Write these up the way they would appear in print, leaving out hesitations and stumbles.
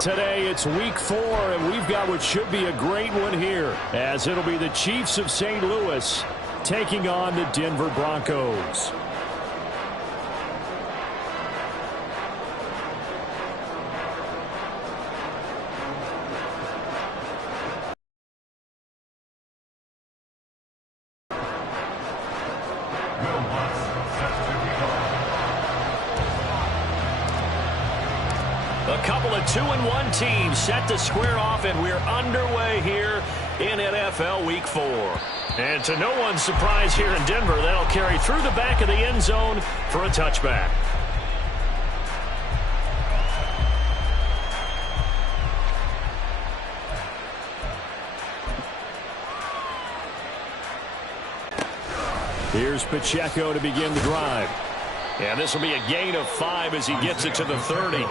Today it's week 4, and we've got what should be a great one here, as it'll be the Chiefs of St. Louis taking on the Denver Broncos. A couple of 2-1 teams set to square off, and we're underway here in NFL Week 4. And to no one's surprise here in Denver, that'll carry through the back of the end zone for a touchback. Here's Pacheco to begin the drive. And this will be a gain of 5 as he gets it to the 30.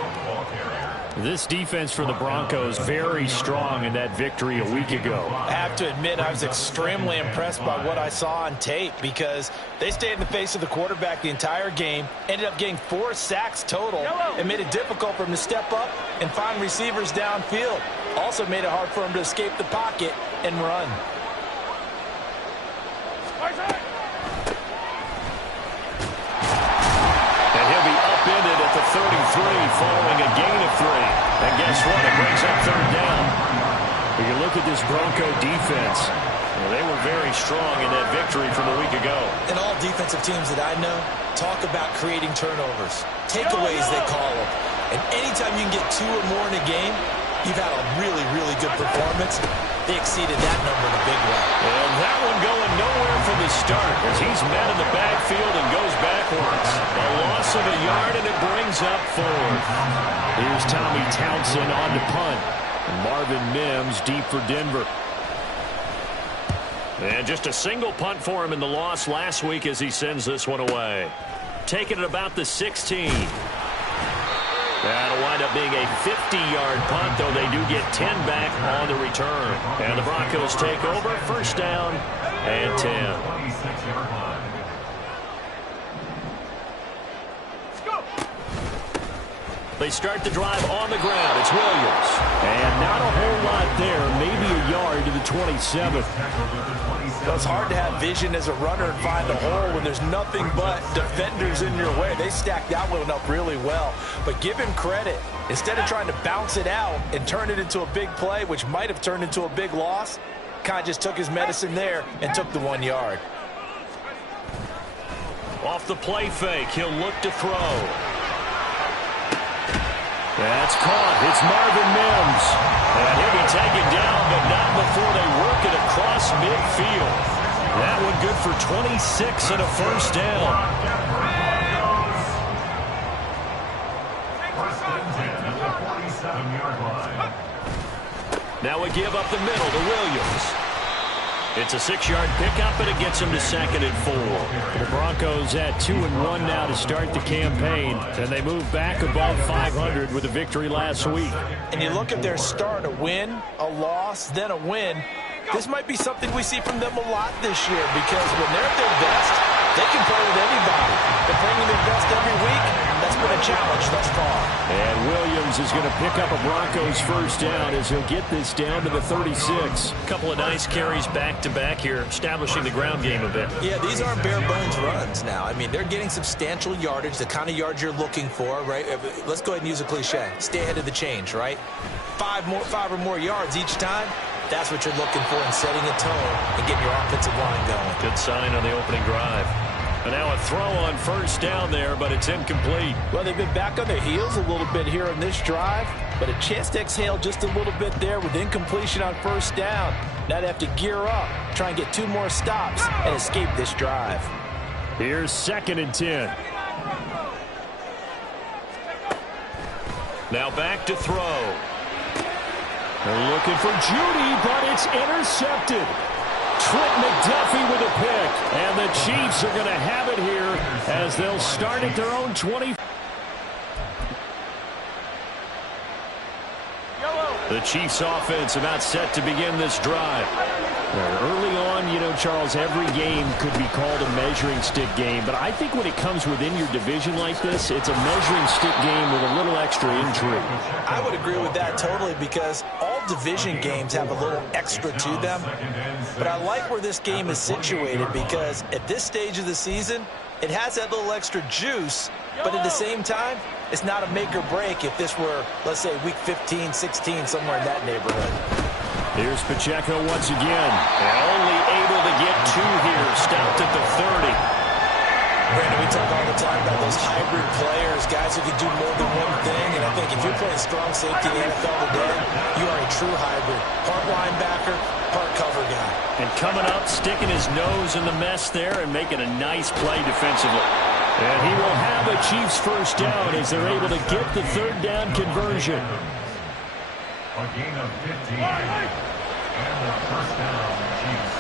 This defense for the Broncos very strong in that victory a week ago. I have to admit, I was extremely impressed by what I saw on tape because they stayed in the face of the quarterback the entire game, ended up getting 4 sacks total, and made it difficult for him to step up and find receivers downfield. Also made it hard for him to escape the pocket and run. At the 33 following a gain of 3. And guess what? It brings up third down. When you look at this Bronco defense, they were very strong in that victory from a week ago. And all defensive teams that I know talk about creating turnovers. Takeaways, they call them. And anytime you can get 2 or more in a game, you've had a really, really good performance. They exceeded that number in a big way. And that one going nowhere from the start as he's met in the backfield and goes backwards. A loss of a yard, and it brings up 4. Here's Tommy Townsend on to punt. And Marvin Mims deep for Denver. And just a single punt for him in the loss last week as he sends this one away. Taking it about the 16. That'll wind up being a 50-yard punt, though they do get 10 back on the return. And the Broncos take over, first down and 10. They start the drive on the ground. It's Williams. And not a whole lot there, maybe a yard to the 27th. It's hard to have vision as a runner and find a hole when there's nothing but defenders in your way. They stacked that one up really well. But give him credit. Instead of trying to bounce it out and turn it into a big play, which might have turned into a big loss, kind of just took his medicine there and took the 1 yard. Off the play fake, he'll look to throw. That's caught. It's Marvin Mims. And he'll be taken down, but not before they work it across midfield. That one good for 26 and a first down. Now we give up the middle to Williams. It's a 6-yard pickup, and it gets him to 2nd and 4. The Broncos at 2-1 now to start the campaign, and they move back above 500 with a victory last week. And you look at their start, a win, a loss, then a win. This might be something we see from them a lot this year because when they're at their best, they can play with anybody. They're playing their best every week. That's been a challenge thus far. And Williams is going to pick up a Broncos first down as he'll get this down to the 36. A couple of nice carries back-to-back here, establishing the ground game a bit. Yeah, these aren't bare-bones runs now. I mean, they're getting substantial yardage, the kind of yards you're looking for, right? Let's go ahead and use a cliche. Stay ahead of the change, right? 5 or more yards each time. That's what you're looking for in setting a tone and getting your offensive line going. Good sign on the opening drive. And now a throw on first down there, but it's incomplete. Well, they've been back on their heels a little bit here on this drive, but a chance to exhale just a little bit there with incompletion on first down. Now they have to gear up, try and get 2 more stops, and escape this drive. Here's 2nd and 10. Now back to throw. They're looking for Judy, but it's intercepted. Trent McDuffie with a pick, and the Chiefs are going to have it here as they'll start at their own 20. The Chiefs offense about set to begin this drive. Early on, you know, Charles, every game could be called a measuring stick game. But I think when it comes within your division like this, it's a measuring stick game with a little extra intrigue. I would agree with that totally, because all division games have a little extra to them. But I like where this game is situated, because at this stage of the season, it has that little extra juice. But at the same time, it's not a make or break if this were, let's say, week 15, 16, somewhere in that neighborhood. Here's Pacheco once again. And only able to get 2 here. Stopped at the 30. Brandon, we talk all the time about those hybrid players, guys who can do more than one thing. And I think if you're playing strong safety in the NFL today, you are a true hybrid. Part linebacker, part cover guy. And coming up, sticking his nose in the mess there and making a nice play defensively. And he will have a Chiefs first down as they're able to get the 3rd down conversion. A gain of 15. And the first down, Chiefs.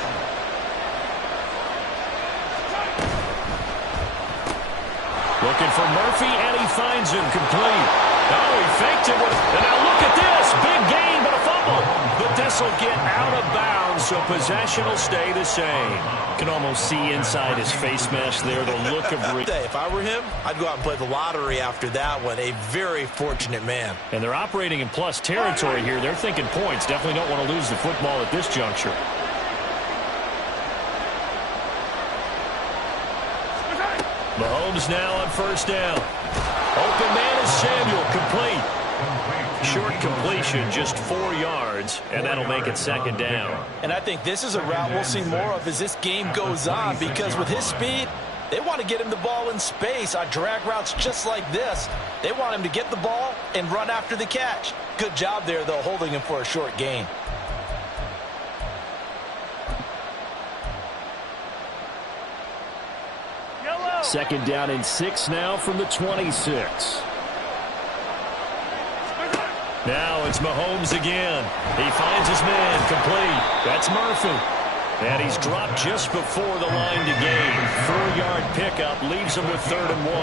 Looking for Murphy, and he finds him complete. Oh, he faked it. And now look at this. Big gain, but a fumble. But this will get out of bounds, so possession will stay the same. You can almost see inside his face mask there the look of... If I were him, I'd go out and play the lottery after that one. A very fortunate man. And they're operating in plus territory here. They're thinking points. Definitely don't want to lose the football at this juncture. Mahomes now on first down. Open man is Samuel, complete. Short completion, just 4 yards, and that'll make it 2nd down. And I think this is a route we'll see more of as this game goes on, because with his speed, they want to get him the ball in space on drag routes just like this. They want him to get the ball and run after the catch. Good job there, though, holding him for a short gain. Second down and 6 now from the 26. Now it's Mahomes again. He finds his man, complete. That's Murphy. And he's dropped just before the line to gain. 4-yard pickup leaves him with 3rd and 1.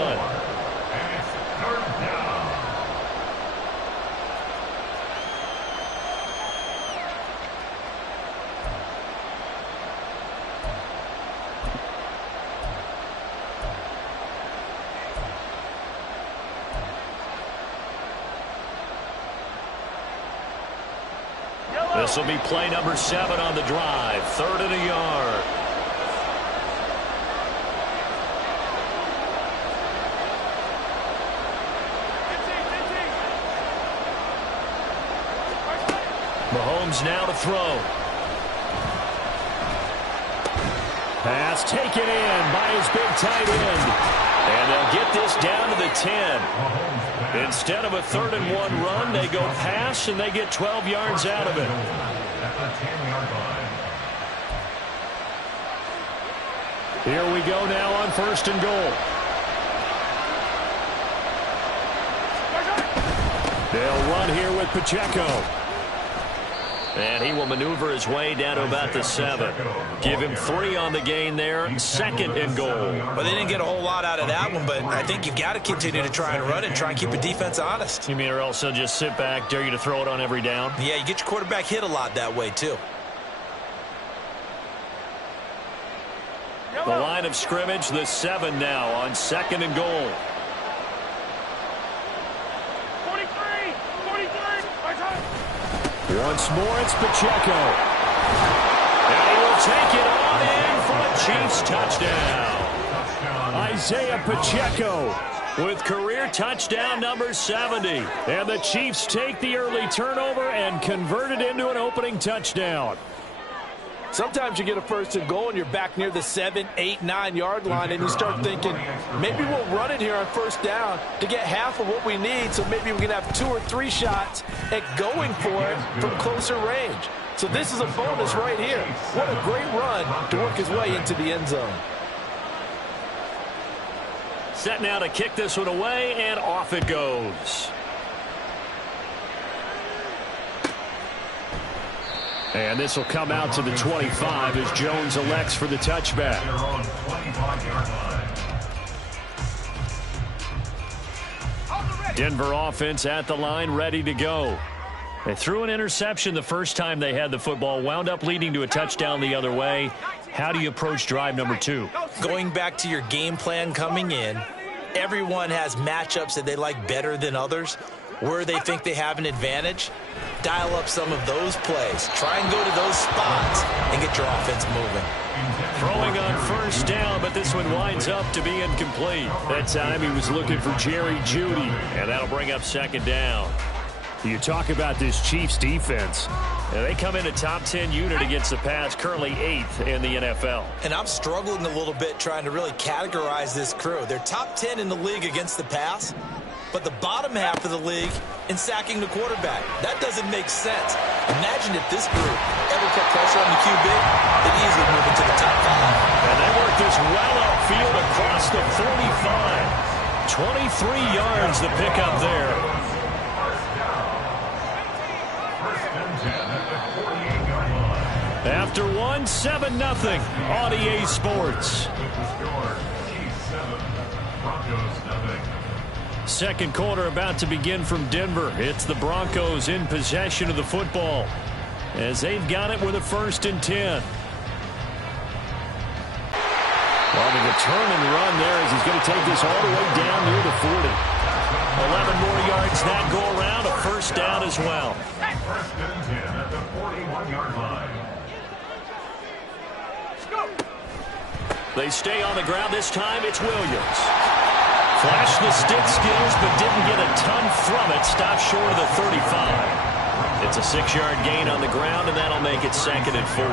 And it's 3rd down. This will be play number 7 on the drive. 3rd and a yard. Mahomes now to throw. Pass taken in by his big tight end. And they'll get this down to the 10. Instead of a 3rd and 1 run, they go pass, and they get 12 yards out of it. Here we go now on 1st and goal. They'll run here with Pacheco. And he will maneuver his way down to about the 7. Give him 3 on the gain there. 2nd and goal. Well, they didn't get a whole lot out of that one, but I think you've got to continue to try and run it, try and keep the defense honest. You mean, or else they'll just sit back, dare you to throw it on every down? Yeah, you get your quarterback hit a lot that way, too. The line of scrimmage, the 7 now on 2nd and goal. 43. Once more, it's Pacheco. And he will take it on in for a Chiefs touchdown. Isaiah Pacheco with career touchdown number 70. And the Chiefs take the early turnover and convert it into an opening touchdown. Sometimes you get a 1st and goal and you're back near the 7, 8, 9-yard line, and you start thinking, maybe we'll run it here on 1st down to get half of what we need, so maybe we can have 2 or 3 shots at going for it from closer range. So this is a bonus right here. What a great run to work his way into the end zone. Set now to kick this one away, and off it goes. And this will come out to the 25 as Jones elects for the touchback. Denver offense at the line, ready to go. They threw an interception the first time they had the football, wound up leading to a touchdown the other way. How do you approach drive number 2? Going back to your game plan coming in, everyone has matchups that they like better than others. Where they think they have an advantage, dial up some of those plays. Try and go to those spots and get your offense moving. Throwing on first down, but this one winds up to be incomplete. That time he was looking for Jerry Jeudy, and that'll bring up second down. You talk about this Chiefs defense. They come in a top 10 unit against the pass, currently 8th in the NFL. And I'm struggling a little bit trying to really categorize this crew. They're top 10 in the league against the pass, but the bottom half of the league in sacking the quarterback. That doesn't make sense. Imagine if this group ever put pressure on the QB, they'd easily move into the top 5. And they work this well upfield across the 45. 23 yards the pickup there. After 1, 7-0 on EA Sports. Second quarter about to begin from Denver. It's the Broncos in possession of the football as they've got it with a 1st and 10. Well, the return and run there as he's going to take this all the way down near the 40. 11 more yards that go around, a 1st down as well. 1st and 10 at the 41-yard line. They stay on the ground. This time it's Williams. Flashed the stick skills, but didn't get a ton from it. Stopped short of the 35. It's a 6-yard gain on the ground, and that'll make it 2nd and 4.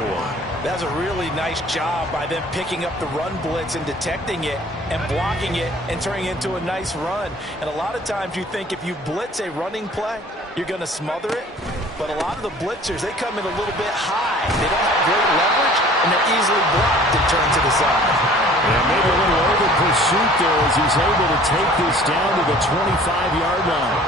That's a really nice job by them picking up the run blitz and detecting it and blocking it and turning it into a nice run. And a lot of times you think if you blitz a running play, you're going to smother it. But a lot of the blitzers, they come in a little bit high. They don't have great leverage, and they're easily blocked and turned to the side. Yeah, maybe a little over pursuit there as he's able to take this down to the 25-yard line.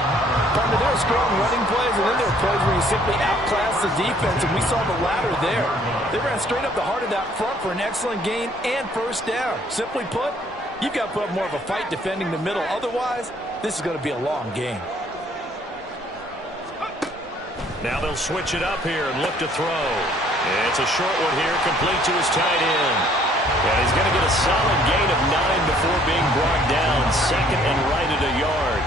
Partner, there are strong running plays, and then there are plays where you simply outclass the defense, and we saw the latter there. They ran straight up the heart of that front for an excellent gain and 1st down. Simply put, you've got to put up more of a fight defending the middle. Otherwise, this is going to be a long game. Now they'll switch it up here and look to throw. It's a short one here, complete to his tight end. And he's going to get a solid gain of 9 before being brought down. 2nd and right at a yard.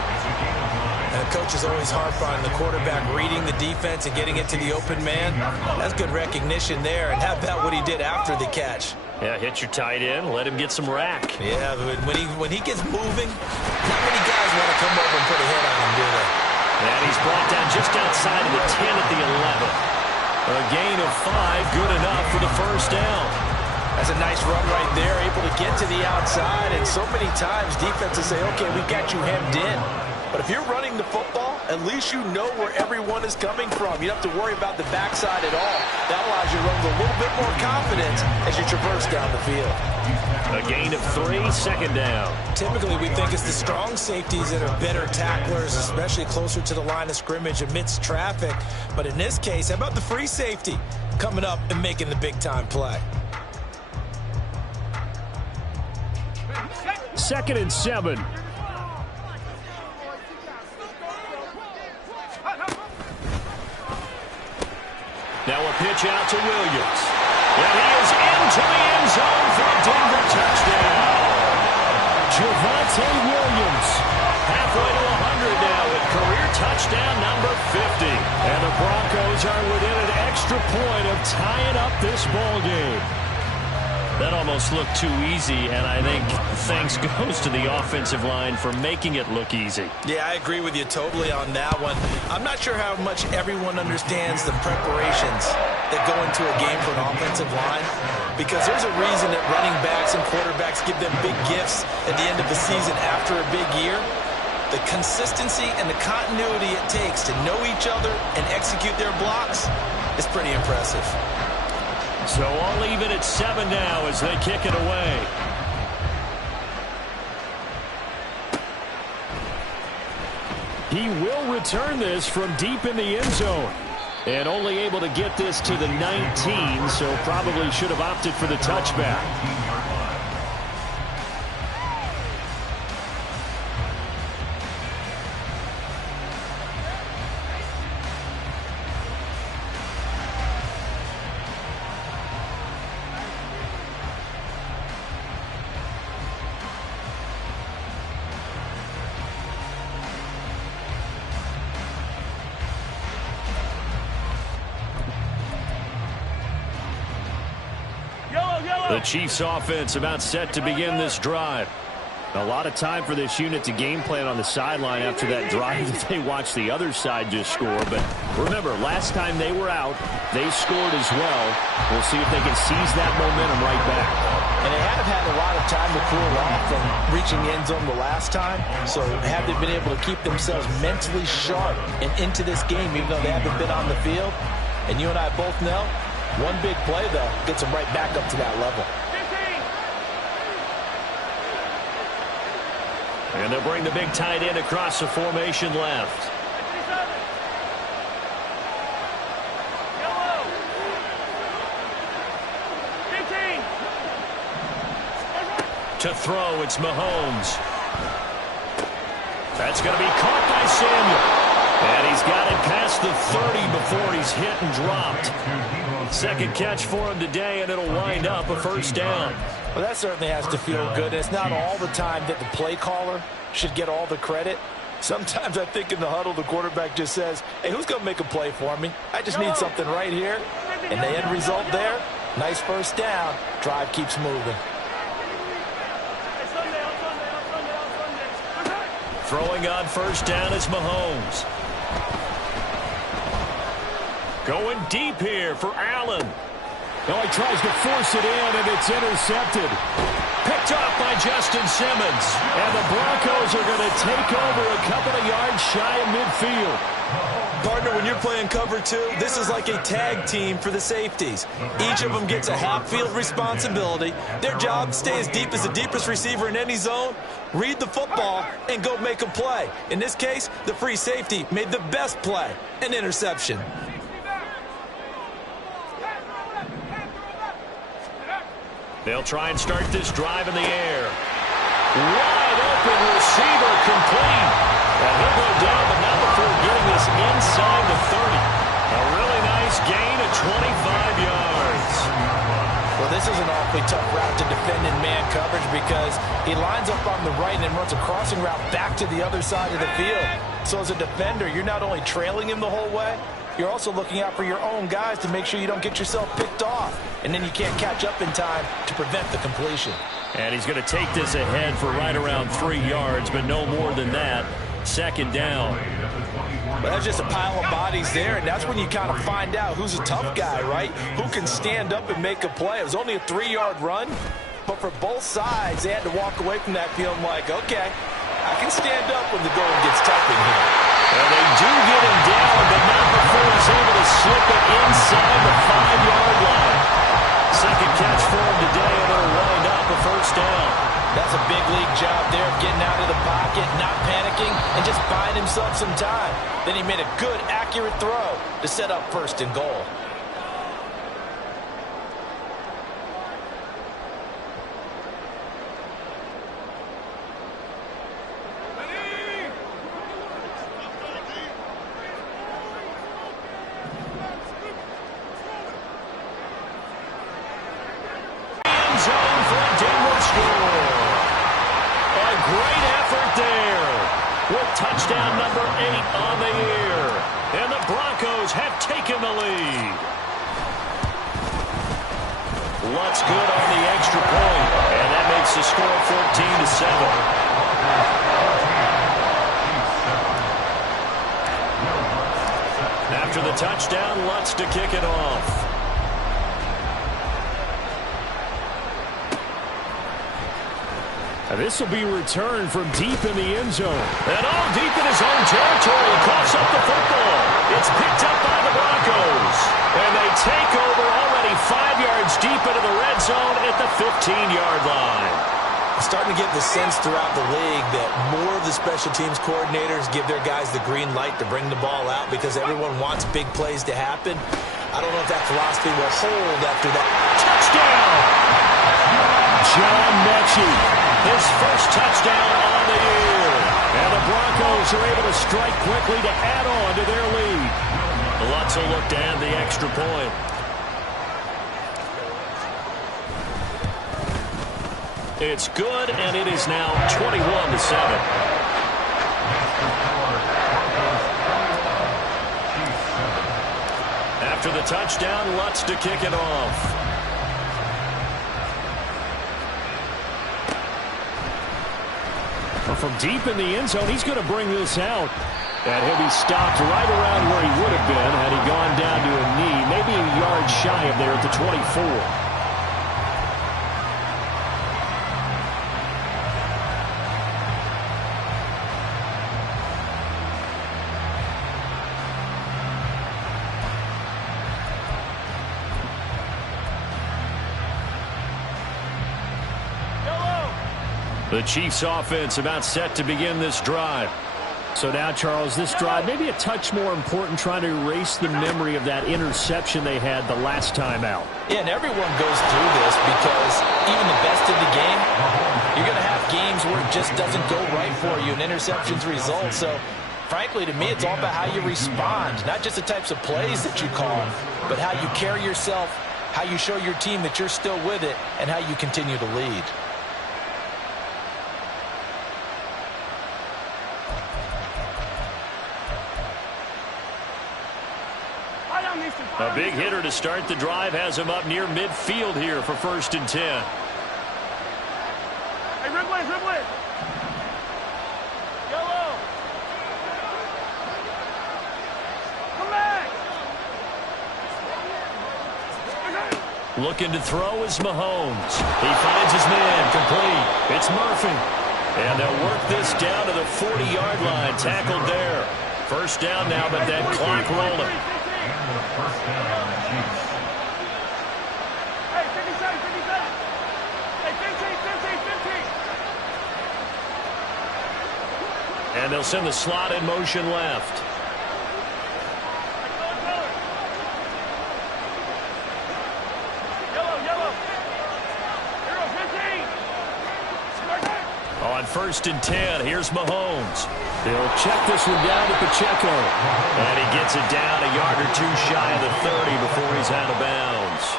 And the coach is always harp on the quarterback reading the defense and getting it to the open man. That's good recognition there. And how about what he did after the catch? Yeah, hit your tight end, let him get some rack. Yeah, but when he gets moving, not many guys want to come over and put a hit on him, do they? And he's brought down just outside of the 10 at the 11. A gain of 5, good enough for the 1st down. That's a nice run right there, able to get to the outside. And so many times defenses say, okay, we got you hemmed in. But if you're running the football, at least you know where everyone is coming from. You don't have to worry about the backside at all. That allows you to run with a little bit more confidence as you traverse down the field. A gain of 3, 2nd down. Typically, we think it's the strong safeties that are better tacklers, especially closer to the line of scrimmage amidst traffic. But in this case, how about the free safety coming up and making the big-time play? 2nd and 7. Now a pitch out to Williams. And he is into the end zone for a Denver touchdown. Javonte Williams, halfway to 100 now with career touchdown number 50. And the Broncos are within an extra point of tying up this ball game. That almost looked too easy, and I think thanks goes to the offensive line for making it look easy. Yeah, I agree with you totally on that one. I'm not sure how much everyone understands the preparations that go into a game for an offensive line, because there's a reason that running backs and quarterbacks give them big gifts at the end of the season after a big year. The consistency and the continuity it takes to know each other and execute their blocks is pretty impressive. So all even at 7 now as they kick it away. He will return this from deep in the end zone. And only able to get this to the 19, so probably should have opted for the touchback. The Chiefs offense about set to begin this drive. A lot of time for this unit to game plan on the sideline after that drive that they watched the other side just score. But remember, last time they were out, they scored as well. We'll see if they can seize that momentum right back. And they have had a lot of time to cool off from reaching the end zone the last time. So have they been able to keep themselves mentally sharp and into this game, even though they haven't been on the field? And you and I both know, one big play, though, gets them right back up to that level. And they'll bring the big tight end across the formation left. To throw, it's Mahomes. That's going to be caught by Samuel. And he's got it past the 30 before he's hit and dropped. Second catch for him today, and it'll wind up a first down. Well, that certainly has to feel good. It's not all the time that the play caller should get all the credit. Sometimes I think in the huddle, the quarterback just says, hey, who's going to make a play for me? I just need something right here. And the end result there, nice first down. Drive keeps moving. Throwing on first down is Mahomes. Going deep here for Allen. Now he tries to force it in, and it's intercepted. Picked off by Justin Simmons. And the Broncos are going to take over a couple of yards shy of midfield. Partner, when you're playing cover two, this is like a tag team for the safeties. Each of them gets a half-field responsibility. Their job, stay as deep as the deepest receiver in any zone, read the football, and go make a play. In this case, the free safety made the best play, an interception. They'll try and start this drive in the air. Wide open receiver complete. And he'll go down, but not before getting this inside the 30. A really nice gain of 25 yards. Well, this is an awfully tough route to defend in man coverage because he lines up on the right and then runs a crossing route back to the other side of the field. So as a defender, you're not only trailing him the whole way, you're also looking out for your own guys to make sure you don't get yourself picked off. And then you can't catch up in time to prevent the completion. And he's going to take this ahead for right around 3 yards, but no more than that. Second down. But that's just a pile of bodies there, and that's when you kind of find out who's a tough guy, right? Who can stand up and make a play. It was only a 3-yard run, but for both sides, they had to walk away from that feeling like, okay, I can stand up when the going gets tough in here. And they do get him down, but not before he's able to slip it inside the 5-yard line. Second catch for him today, and it'll wind up a first down. That's a big league job there of getting out of the pocket, not panicking, and just buying himself some time. Then he made a good, accurate throw to set up first and goal. Zone for a Denver score. A great effort there with touchdown number 8 on the year. And the Broncos have taken the lead. Lutz good on the extra point, and that makes the score 14-7. After the touchdown, Lutz to kick it off. This will be returned from deep in the end zone. And all deep in his own territory. He coughs up the football. It's picked up by the Broncos. And they take over already 5 yards deep into the red zone at the 15-yard line. Starting to get the sense throughout the league that more of the special teams coordinators give their guys the green light to bring the ball out because everyone wants big plays to happen. I don't know if that philosophy will hold after that. Touchdown! John Mechie, his first touchdown on the year. And the Broncos are able to strike quickly to add on to their lead. Lutz will look to add the extra point. It's good, and it is now 21-7. After the touchdown, Lutz to kick it off. from deep in the end zone, he's going to bring this out. And he'll be stopped right around where he would have been had he gone down to a knee, maybe a yard shy of there at the 24. The Chiefs offense about set to begin this drive. So now, Charles, this drive maybe a touch more important, trying to erase the memory of that interception they had the last time out. Yeah, and everyone goes through this because even the best in the game, you're going to have games where it just doesn't go right for you and interceptions result. So, frankly, to me, it's all about how you respond, not just the types of plays that you call, but how you carry yourself, how you show your team that you're still with it, and how you continue to lead. A big hitter to start the drive has him up near midfield here for 1st and 10. Hey, Ridley. Yellow. Come back. Looking to throw is Mahomes. He finds his man complete. It's Murphy. And they'll work this down to the 40-yard line. Tackled there. 1st down now, but that clock rolling. First down, Chiefs. Hey, 57. Hey, 15. And they'll send the slot in motion left. Yellow. Hero, 15. On 1st and 10, here's Mahomes. They'll check this one down to Pacheco. And he gets it down a yard or two shy of the 30 before he's out of bounds.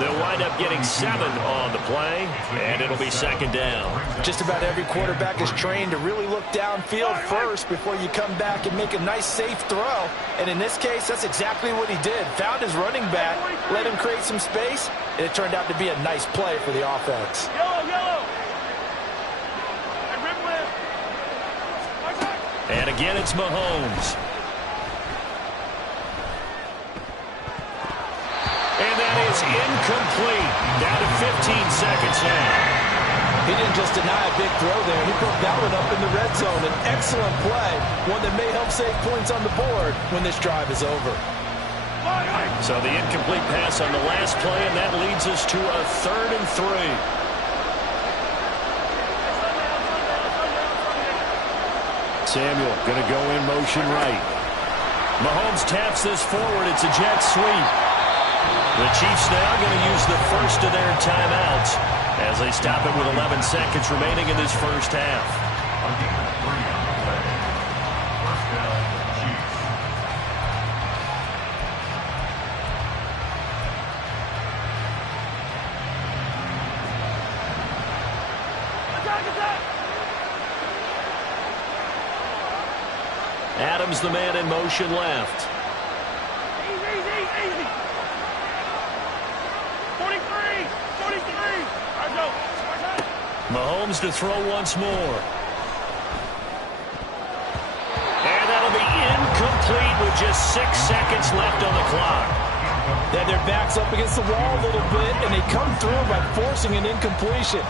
They'll wind up getting 7 on the play, and it'll be 2nd down. Just about every quarterback is trained to really look downfield first before you come back and make a nice, safe throw. And in this case, that's exactly what he did. Found his running back, let him create some space, and it turned out to be a nice play for the offense. Yellow. And again, it's Mahomes. And that is incomplete. Down to 15 seconds now. He didn't just deny a big throw there. He broke that one up in the red zone. An excellent play, one that may help save points on the board when this drive is over. So the incomplete pass on the last play, and that leads us to a 3rd and 3. Samuel going to go in motion right. Mahomes taps this forward. It's a jet sweep. The Chiefs now going to use the first of their timeouts as they stop it with 11 seconds remaining in this 1st half. First down, Chiefs. Adams, the man in motion left. Easy. 43. All right, go. Mahomes to throw once more. And that'll be incomplete with just 6 seconds left on the clock. Then their back's up against the wall a little bit, and they come through by forcing an incompletion.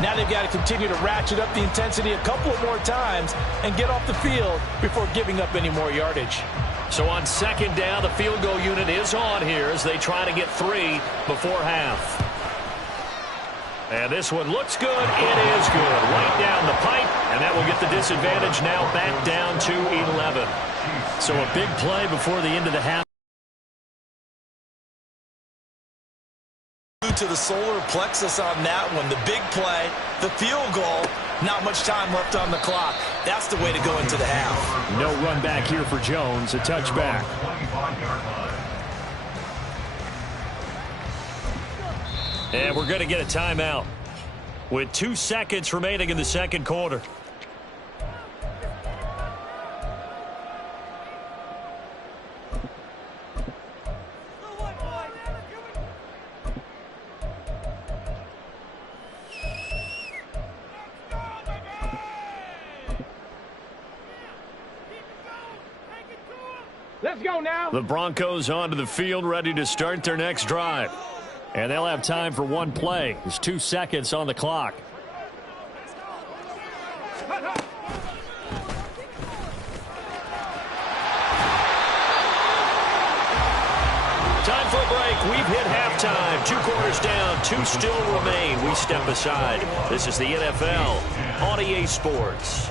Now they've got to continue to ratchet up the intensity a couple of more times and get off the field before giving up any more yardage. So on 2nd down, the field goal unit is on here as they try to get 3 before half. And this one looks good. It is good. Right down the pipe, and that will get the disadvantage now back down to 11. So a big play before the end of the half. To the solar plexus on that one. The big play, the field goal, not much time left on the clock. That's the way to go into the half. No run back here for Jones. A touchback. 25-yard line. And we're going to get a timeout with 2 seconds remaining in the 2nd quarter. Let's go now. The Broncos onto the field, ready to start their next drive. And they'll have time for one play. There's 2 seconds on the clock. Time for a break. We've hit halftime. 2 quarters down. 2 still remain. We step aside. This is the NFL on EA Sports.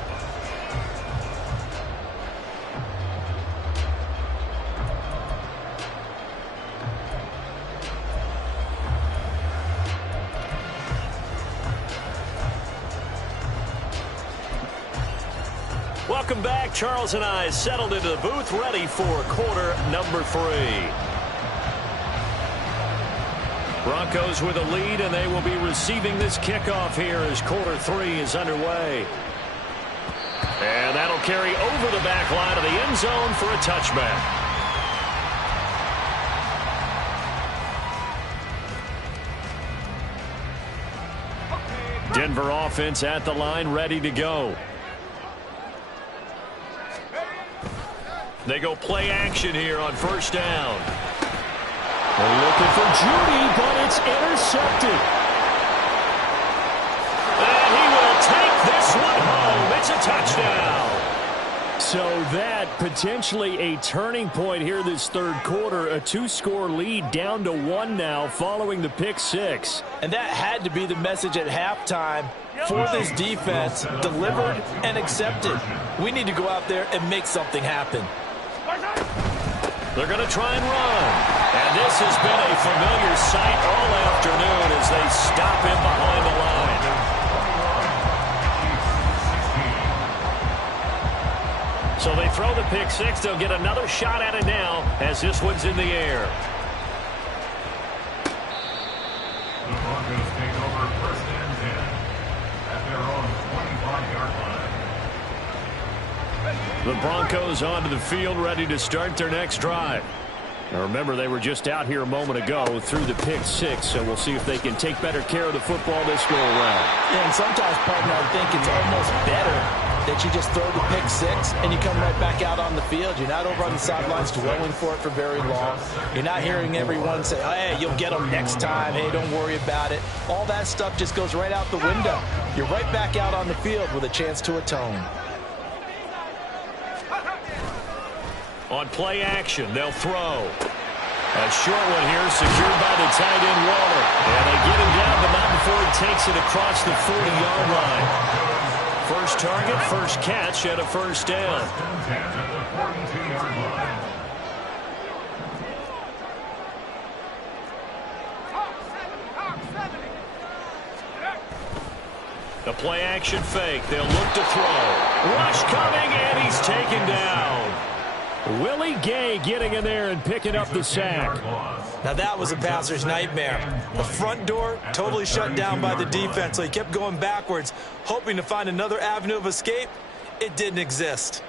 Welcome back. Charles and I settled into the booth, ready for quarter number 3. Broncos with a lead, and they will be receiving this kickoff here as quarter 3 is underway. And that'll carry over the back line of the end zone for a touchback. Denver offense at the line, ready to go. They go play action here on first down. They're looking for Judy, but it's intercepted. And he will take this one home. It's a touchdown. So that potentially a turning point here this third quarter. A 2-score lead down to 1 now following the pick 6. And that had to be the message at halftime for this defense. Delivered and accepted. We need to go out there and make something happen. They're going to try and run. And this has been a familiar sight all afternoon as they stop him behind the line. So they throw the pick 6. They'll get another shot at it now as this one's in the air. The Broncos take over first and 10 at their own 25-yard line. The Broncos onto the field, ready to start their next drive. Now remember, they were just out here a moment ago through the pick 6, so we'll see if they can take better care of the football this go around. Yeah, and sometimes, partner, I think it's almost better that you just throw the pick 6 and you come right back out on the field. You're not over on the sidelines dwelling for it for very long. You're not hearing everyone say, hey, you'll get them next time. Hey, don't worry about it. All that stuff just goes right out the window. You're right back out on the field with a chance to atone. On play action, they'll throw. A short one here, secured by the tight end Waller. And they get him down, but not before he takes it across the 40-yard line. First target, first catch, and a first down. First and 10 at the 42-yard line. The play action fake. They'll look to throw. Rush coming, and he's taken down. Willie Gay getting in there and picking up the sack. Now that was a passer's nightmare. The front door totally shut down by the defense, so he kept going backwards, hoping to find another avenue of escape. It didn't exist.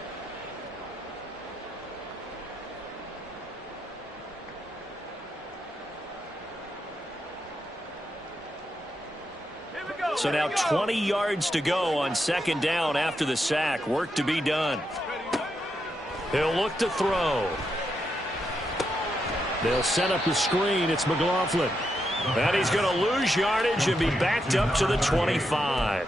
So now 20 yards to go on second down after the sack. Work to be done. He'll look to throw. They'll set up the screen. It's McLaughlin. And he's going to lose yardage and be backed up to the 25.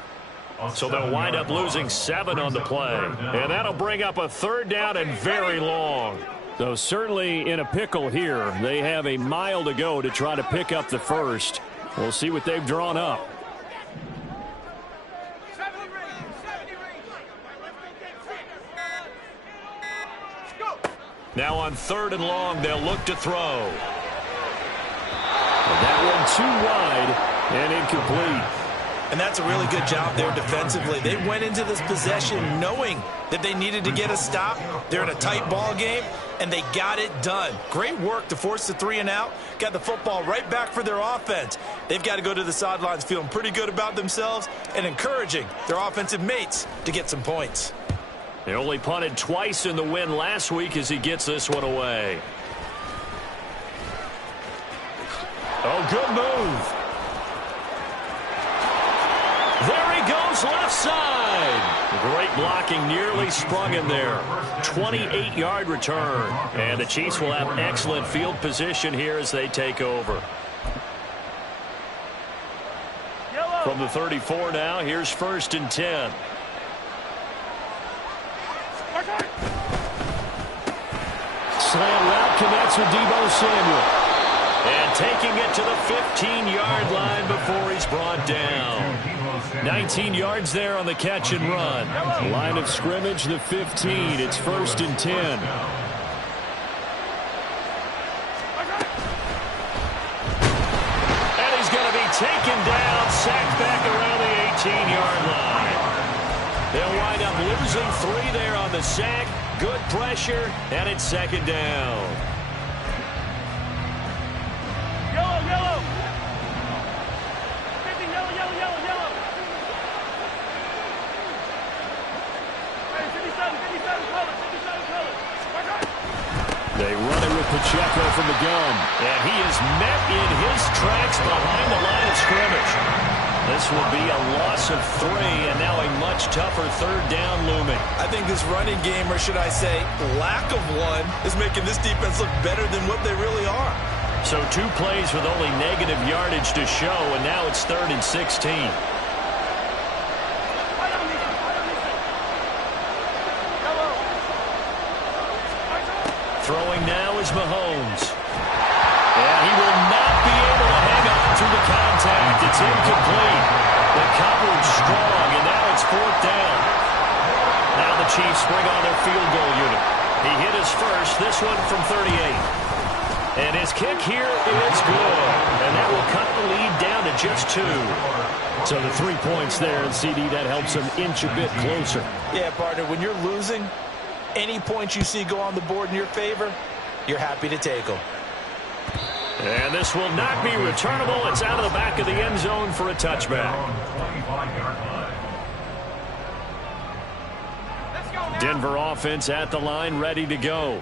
So they'll wind up losing 7 on the play. And that'll bring up a third down and very long. So certainly in a pickle here. They have a mile to go to try to pick up the first. We'll see what they've drawn up. Now on third and long, they'll look to throw. And that one too wide and incomplete. And that's a really good job there defensively. They went into this possession knowing that they needed to get a stop. They're in a tight ball game, and they got it done. Great work to force the 3 and out. Got the football right back for their offense. They've got to go to the sidelines feeling pretty good about themselves and encouraging their offensive mates to get some points. They only punted twice in the win last week as he gets this one away. Oh, good move. There he goes goes left side. Great blocking, nearly sprung him there. 28-yard return. And the Chiefs will have excellent field position here as they take over. From the 34 now, here's 1st and 10. Slant route connects with Deebo Samuel. And taking it to the 15-yard line before he's brought down. 19 yards there on the catch and run. Line of scrimmage, the 15. It's 1st and 10. And he's going to be taken down, sacked back around the 18-yard line. They'll wind up losing 3 there on the sack. Good pressure, and it's 2nd down. Yellow. 50, yellow. Hey, 57 colors. They run it with Pacheco from the gun. And he is met in his tracks behind the line of scrimmage. This will be a loss of 3, and now a much tougher 3rd down looming. I think this running game, or should I say lack of one, is making this defense look better than what they really are. So 2 plays with only negative yardage to show, and now it's 3rd and 16. Throwing now is Mahomes. And he will not be able to hang on through the contact. It's incomplete. The coverage strong, and now it's 4th down. Now the Chiefs bring on their field goal unit. He hit his first, this one from 38. And his kick here is good. And that will cut the lead down to just 2. So the 3 points there, and CD, that helps him inch a bit closer. Yeah, partner, when you're losing, any points you see go on the board in your favor, you're happy to take them. And this will not be returnable. It's out of the back of the end zone for a touchback. Denver offense at the line, ready to go.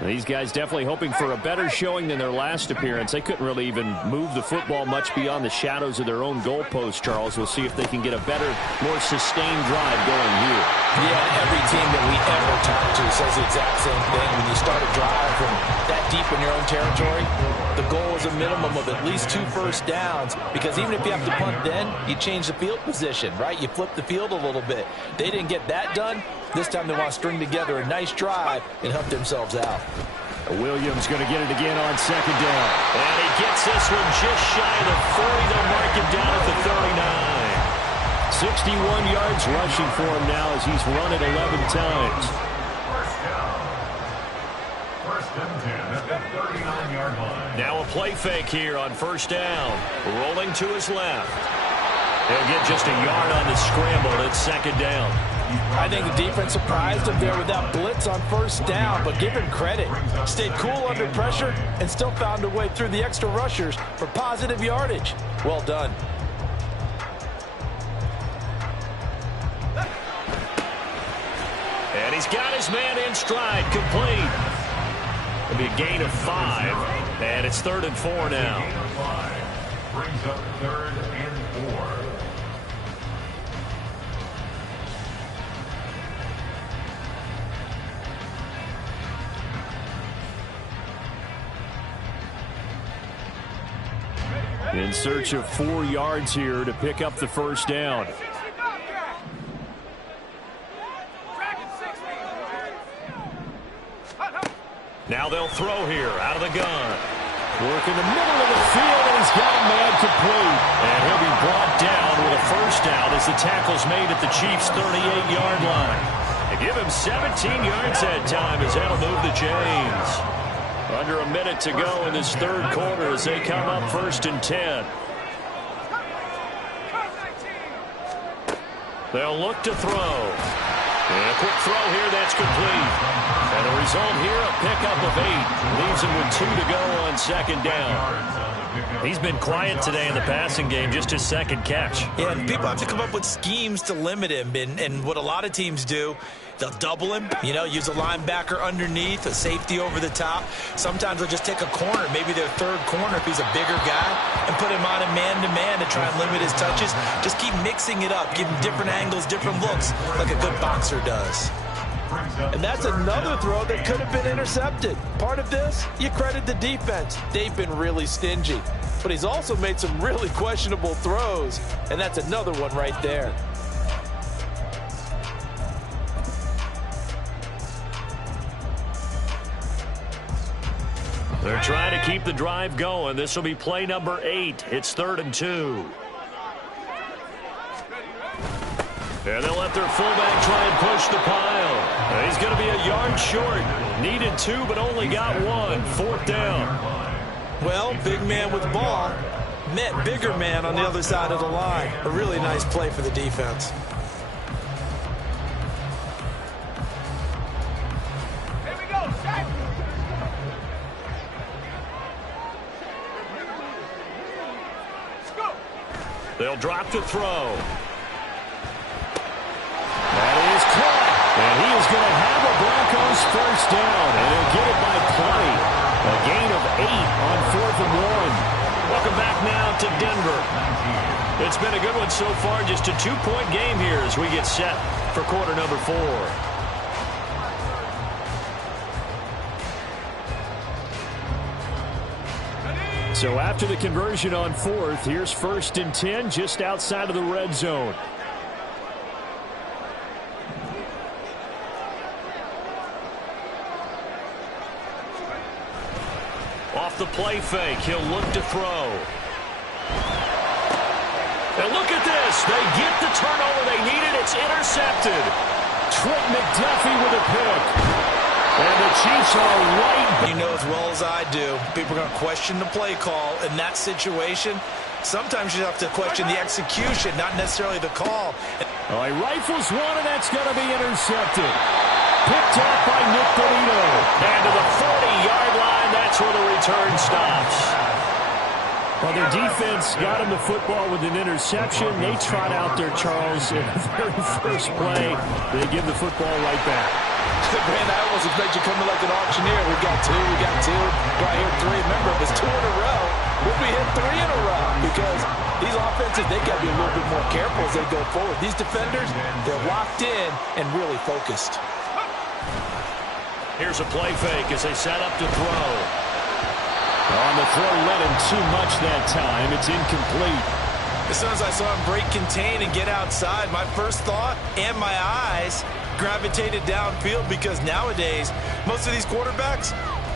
These guys definitely hoping for a better showing than their last appearance. They couldn't really even move the football much beyond the shadows of their own goalpost, Charles. We'll see if they can get a better, more sustained drive going here. Yeah, every team that we ever talk to says the exact same thing. When you start a drive from that deep in your own territory, the goal is a minimum of at least 2 first downs, because even if you have to punt then, you change the field position, right? You flip the field a little bit. They didn't get that done. This time they want to string together a nice drive and help themselves out. Williams going to get it again on 2nd down. And he gets this one just shy of the 40. They'll mark him down at the 39. 61 yards rushing for him now as he's run it 11 times. First and 10 at the 39-yard line. Now a play fake here on 1st down. Rolling to his left. He'll get just a yard on the scramble. It's 2nd down. I think the defense surprised him there with that blitz on 1st down, but give him credit. Stayed cool under pressure and still found a way through the extra rushers for positive yardage. Well done. And he's got his man in stride, complete. It'll be a gain of 5, and it's 3rd and 4 now. Gain of 5 brings up 3rd and 4. In search of 4 yards here to pick up the 1st down. Now they'll throw here out of the gun. Work in the middle of the field, and he's got a man complete. And he'll be brought down with a 1st down as the tackle's made at the Chiefs' 38-yard line. They give him 17 yards that time as that'll move the chains. Under a minute to go in this 3rd quarter as they come up 1st and 10. They'll look to throw. And a quick throw here that's complete. And the result here, a pickup of 8. Leaves him with 2 to go on 2nd down. He's been quiet today in the passing game, just his 2nd catch. Yeah, and people have to come up with schemes to limit him. And what a lot of teams do They'll double him, use a linebacker underneath, a safety over the top. Sometimes they'll just take a corner, maybe their third corner if he's a bigger guy, and put him on a man-to-man to try and limit his touches. Just keep mixing it up, give him different angles, different looks, like a good boxer does. And that's another throw that could have been intercepted. Part of this, you credit the defense. They've been really stingy. But he's also made some really questionable throws, and that's another one right there. They're trying to keep the drive going. This will be play number 8. It's 3rd and 2. And they'll let their fullback try and push the pile. And he's going to be a yard short. Needed 2, but only got 1. 4th down. Well, big man with ball met bigger man on the other side of the line. A really nice play for the defense. Here we go, set. Let's go. They'll drop to throw. That is caught. And he is going to have a Broncos first down. And he'll get it by play. A gain of 8 on 4th and 1. Welcome back now to Denver. It's been a good one so far. Just a 2-point game here as we get set for quarter number 4. So after the conversion on 4th, here's 1st and 10 just outside of the red zone. Off the play fake, he'll look to throw. And look at this. They get the turnover they needed. It's intercepted. Trent McDuffie with a pick. And the Chiefs are right. You know as well as I do, people are going to question the play call in that situation. Sometimes you have to question the execution, not necessarily the call. Oh, he rifles one, and that's going to be intercepted. Picked up by Nick Bonito. And to the 40-yard line, that's where the return stops. Well, their defense got him the football with an interception. They trot out there, Charles, in the very first play. They give the football right back. Man, I almost expect you coming like an auctioneer. We got 2, right here 3. Remember, it was 2 in a row. We'll be hit 3 in a row because these offenses, they got to be a little bit more careful as they go forward. These defenders, they're locked in and really focused. Here's a play fake as they set up to throw. On the throw, let him too much that time. It's incomplete. As soon as I saw him break contain and get outside, my first thought and my eyes gravitated downfield because nowadays, most of these quarterbacks,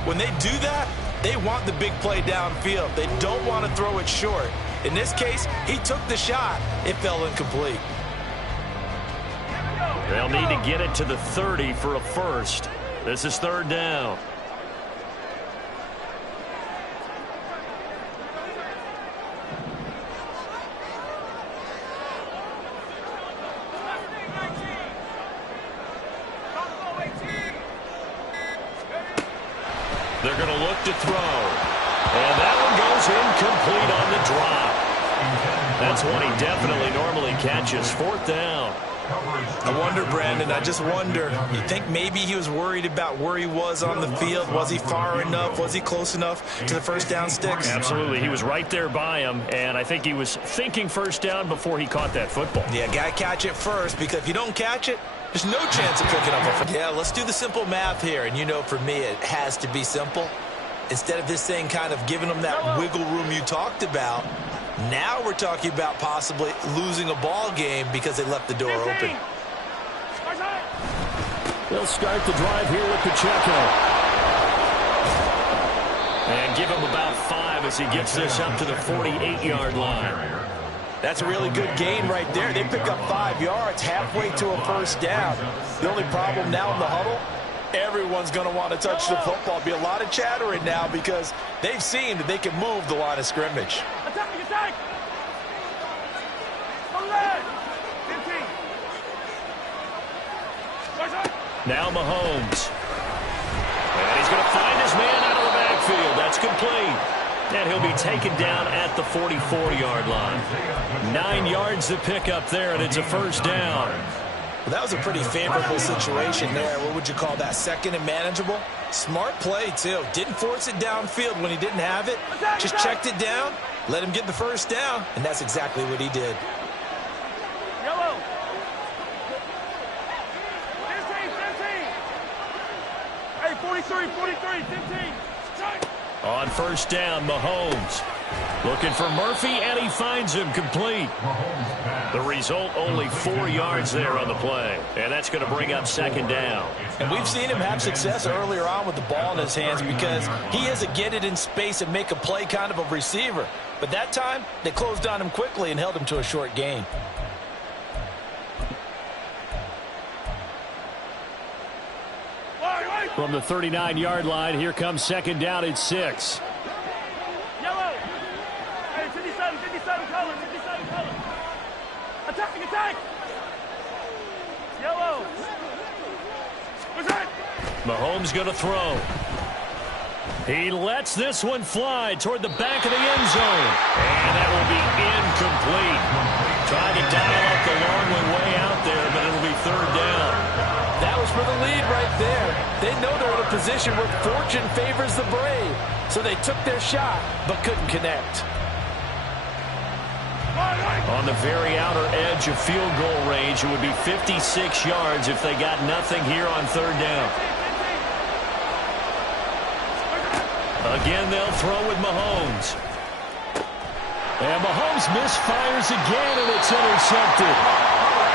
when they do that, they want the big play downfield. They don't want to throw it short. In this case, he took the shot. It fell incomplete. They'll need to get it to the 30 for a first. This is 3rd down. They're going to look to throw. And that one goes incomplete on the drop. That's one he definitely normally catches. 4th down. I wonder, Brandon, I just wonder, you think maybe he was worried about where he was on the field? Was he far enough? Was he close enough to the first down sticks? Absolutely. He was right there by him, and I think he was thinking first down before he caught that football. Yeah, got to catch it first, because if you don't catch it, there's no chance of picking up a football. Yeah, let's do the simple math here, and you know for me it has to be simple. Instead of this thing kind of giving them that wiggle room you talked about, now we're talking about possibly losing a ball game because they left the door open. They'll start the drive here with Pacheco. And give him about 5 as he gets this up to the 48-yard line. That's a really good gain right there. They pick up 5 yards halfway to a first down. The only problem now in the huddle, everyone's going to want to touch the football. Be a lot of chattering now because they've seen that they can move the line of scrimmage. Attack, attack. On leg. 15. Now Mahomes. And he's going to find his man out of the backfield. That's complete. And he'll be taken down at the 44-yard line. 9 yards to pick up there, and it's a first down. Well, that was a pretty favorable situation there. What would you call that? Second and manageable? Smart play, too. Didn't force it downfield when he didn't have it. Just checked it down, let him get the first down, and that's exactly what he did. Yellow. 15, 15. Hey, 43, 15. On first down, Mahomes looking for Murphy, and he finds him complete. The result, only 4 yards there on the play, and that's going to bring up second down. And we've seen him have success earlier on with the ball in his hands because he has a get it in space and make a play kind of a receiver. But that time, they closed on him quickly and held him to a short gain. From the 39-yard line, here comes second down at 6. Yellow. Hey, 57 color, 57 color. Attack. Yellow. What's that? Mahomes going to throw. He lets this one fly toward the back of the end zone. And that will be incomplete. Trying to dial up the long way out there, but it'll be third down. That was for the lead right there. They know they're in a position where fortune favors the brave. So they took their shot, but couldn't connect. On the very outer edge of field goal range, it would be 56 yards if they got nothing here on third down. Again, they'll throw with Mahomes. And Mahomes misfires again, and it's intercepted.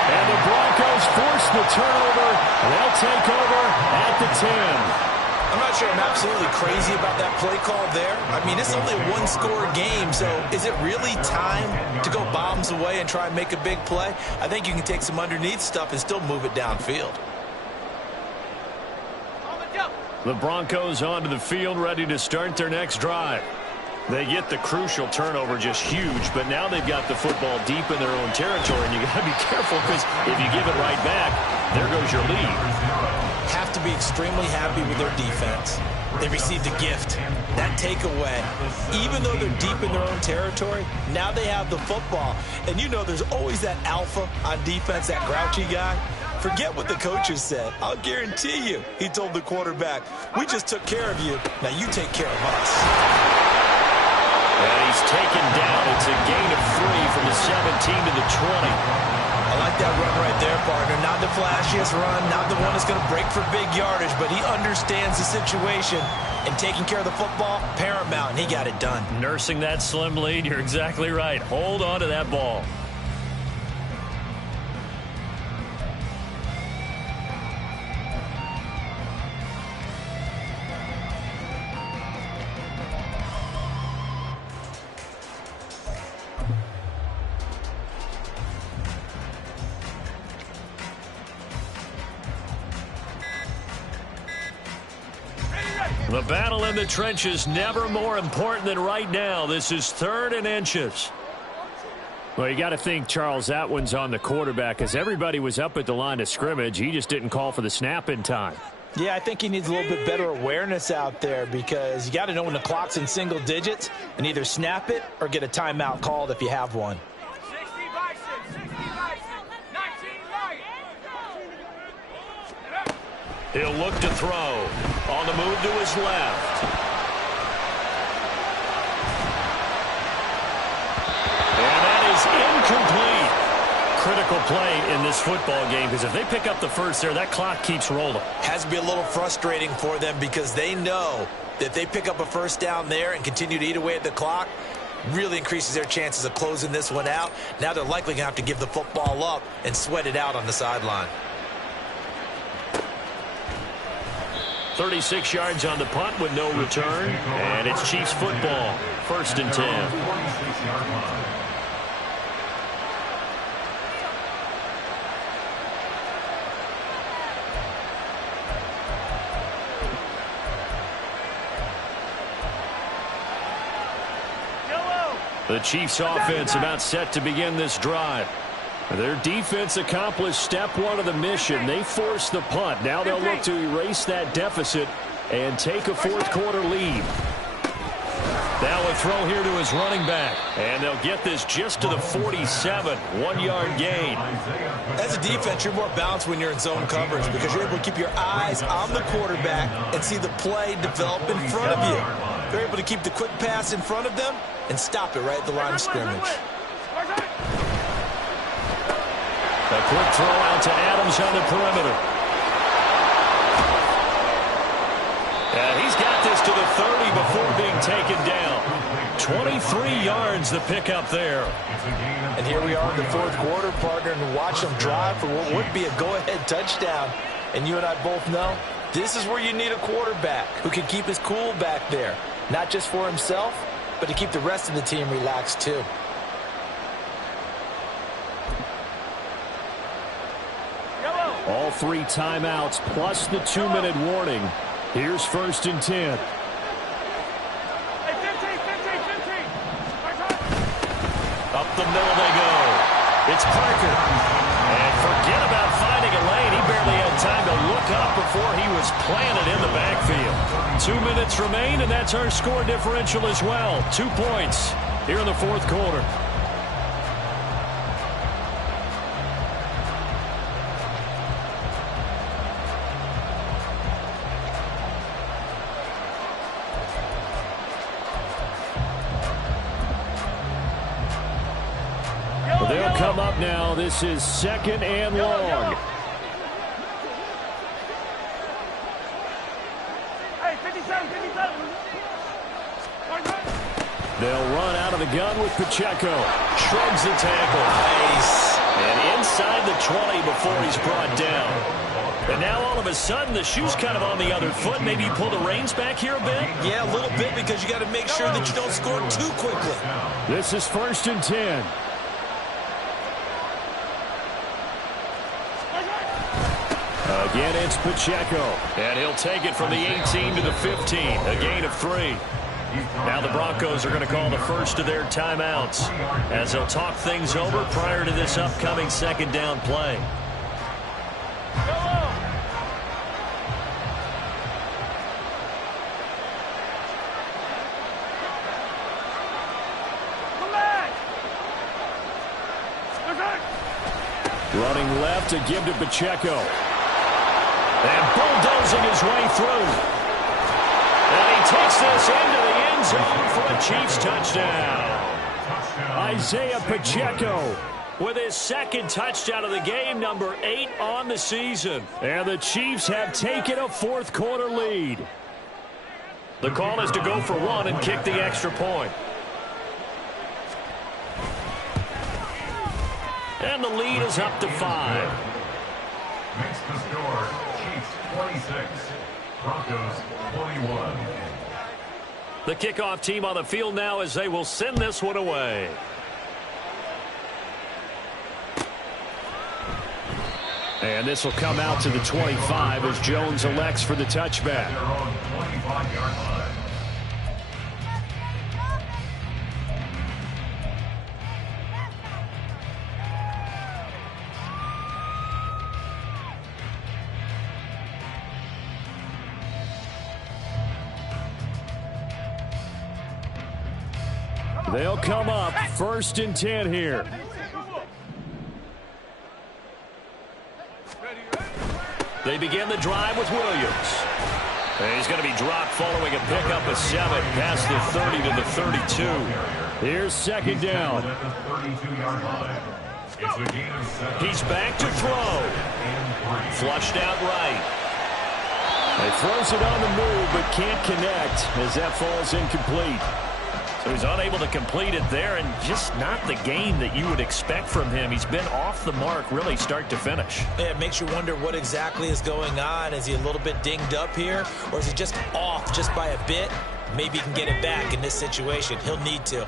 And the Broncos force the turnover. They'll take over at the 10. I'm not sure I'm absolutely crazy about that play call there. I mean, it's only a one-score game, so is it really time to go bombs away and try and make a big play? I think you can take some underneath stuff and still move it downfield. The Broncos onto the field, ready to start their next drive. They get the crucial turnover, just huge, but now they've got the football deep in their own territory, and you got to be careful because if you give it right back, there goes your lead. Have to be extremely happy with their defense. They received a gift. That takeaway, even though they're deep in their own territory, now they have the football. And you know there's always that alpha on defense, that grouchy guy. Forget what the coaches said. I'll guarantee you, he told the quarterback, we just took care of you. Now you take care of us. And he's taken down. It's a gain of 3 from the 17 to the 20. I like that run right there, partner. Not the flashiest run, not the one that's going to break for big yardage, but he understands the situation, and taking care of the football, paramount, and he got it done. Nursing that slim lead, you're exactly right. Hold on to that ball. The battle in the trenches, never more important than right now. This is 3rd and inches. Well, you got to think, Charles, that one's on the quarterback as everybody was up at the line of scrimmage. He just didn't call for the snap in time. Yeah, I think he needs a little bit better awareness out there because you got to know when the clock's in single digits and either snap it or get a timeout called if you have one. 60 by 6, 19 right. He'll look to throw. On the move to his left. And that is incomplete. Critical play in this football game because if they pick up the first there, that clock keeps rolling. Has to be a little frustrating for them because they know that if they pick up a first down there and continue to eat away at the clock, really increases their chances of closing this one out. Now they're likely going to have to give the football up and sweat it out on the sideline. 36 yards on the punt with no return. And it's Chiefs football. 1st and 10. The Chiefs offense about set to begin this drive. Their defense accomplished step 1 of the mission. They forced the punt. Now they'll look to erase that deficit and take a 4th quarter lead. Now a throw here to his running back. And they'll get this just to the 47. 1-yard gain. As a defense, you're more balanced when you're in zone coverage because you're able to keep your eyes on the quarterback and see the play develop in front of you. They're able to keep the quick pass in front of them and stop it right at the line of scrimmage. A quick throw out to Adams on the perimeter. And he's got this to the 30 before being taken down. 23 yards the pickup there. And here we are in the fourth quarter, partner, and watch them drive for what would be a go-ahead touchdown. And you and I both know this is where you need a quarterback who can keep his cool back there. Not just for himself, but to keep the rest of the team relaxed too. All 3 timeouts plus the 2-minute warning. Here's 1st and 10. Up the middle they go. It's Parker. And forget about finding a lane. He barely had time to look up before he was planted in the backfield. 2 minutes remain, and that's our score differential as well. 2 points here in the fourth quarter. They'll come up now. This is 2nd and long. They'll run out of the gun with Pacheco. Shrugs the tackle. Nice. And inside the 20 before he's brought down. And now all of a sudden the shoe's kind of on the other foot. Maybe you pull the reins back here a bit? Yeah, a little bit because you got to make sure that you don't score too quickly. This is 1st and 10. Again, it's Pacheco. And he'll take it from the 18 to the 15. A gain of 3. Now the Broncos are going to call the first of their timeouts as they'll talk things over prior to this upcoming 2nd down play. Running left to give to Pacheco. And bulldozing his way through. And he takes this into the end zone for a Chiefs touchdown. Isaiah Pacheco with his 2nd touchdown of the game, number 8 on the season. And the Chiefs have taken a fourth quarter lead. The call is to go for 1 and kick the extra point. And the lead is up to 5. Makes the score Chiefs 26, Broncos 21. The kickoff team on the field now as they will send this one away. And this will come out to the 25 as Jones elects for the touchback. Their own 25-yard line. They'll come up 1st and 10 here. They begin the drive with Williams. And he's going to be dropped following a pickup of 7 past the 30 to the 32. Here's 2nd down. He's back to throw. Flushed out right. He throws it on the move but can't connect as that falls incomplete. So he's unable to complete it there, and just not the game that you would expect from him. He's been off the mark really start to finish. Yeah, it makes you wonder what exactly is going on. Is he a little bit dinged up here, or is he just off just by a bit? Maybe he can get it back in this situation. He'll need to.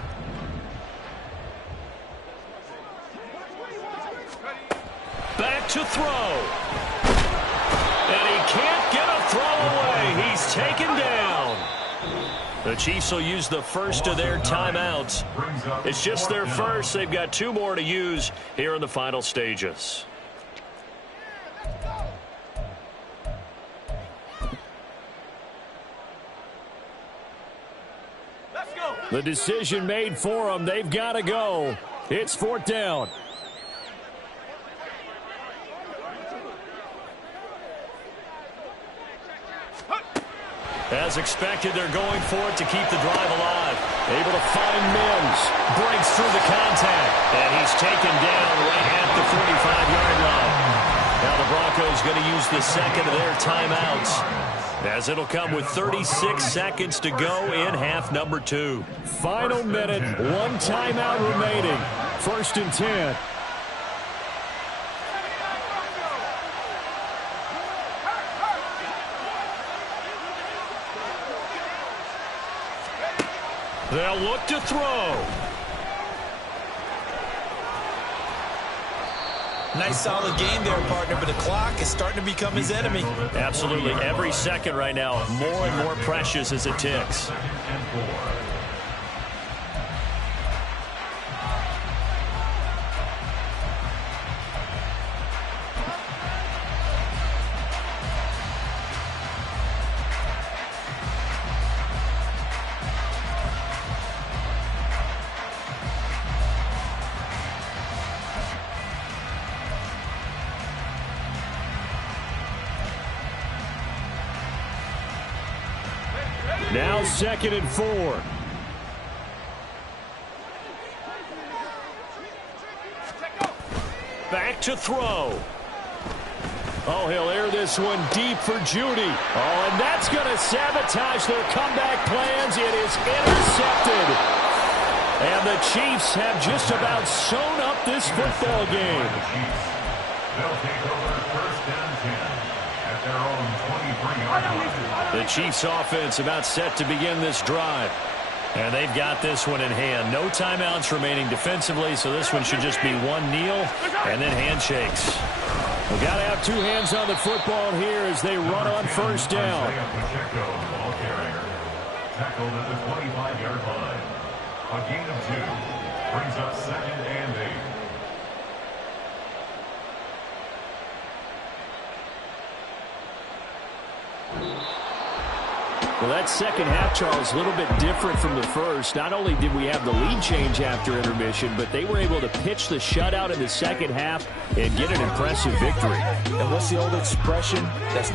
Back to throw. And he can't get a throw away. He's taken down. The Chiefs will use the first of their timeouts. It's just their first. They've got 2 more to use here in the final stages. Let's go. The decision made for them. They've got to go. It's 4th down. As expected, they're going for it to keep the drive alive. Able to find Mims. Breaks through the contact. And he's taken down right at the 45-yard line. Now the Broncos going to use the second of their timeouts, as it'll come with 36 seconds to go in half number 2. Final minute, 1 timeout remaining. 1st and 10. They'll look to throw. Nice solid game there, partner, but the clock is starting to become his enemy. Absolutely. Every second right now, more and more precious as it ticks. Now 2nd and 4. Back to throw. Oh, he'll air this one deep for Judy. Oh, and that's going to sabotage their comeback plans. It is intercepted. And the Chiefs have just about sewn up this football game. They'll take over 1st and 10 at their own 23-yard line. The Chiefs offense about set to begin this drive. And they've got this one in hand. No timeouts remaining defensively, so this one should just be one kneel and then handshakes. We've got to have 2 hands on the football here as they run on 1st down. Ball carrier, tackled at the 25-yard line. A gain of 2 brings up 2nd and 8. Well, that second half, Charles, a little bit different from the first. Not only did we have the lead change after intermission, but they were able to pitch the shutout in the second half and get an impressive victory. And what's the old expression? That's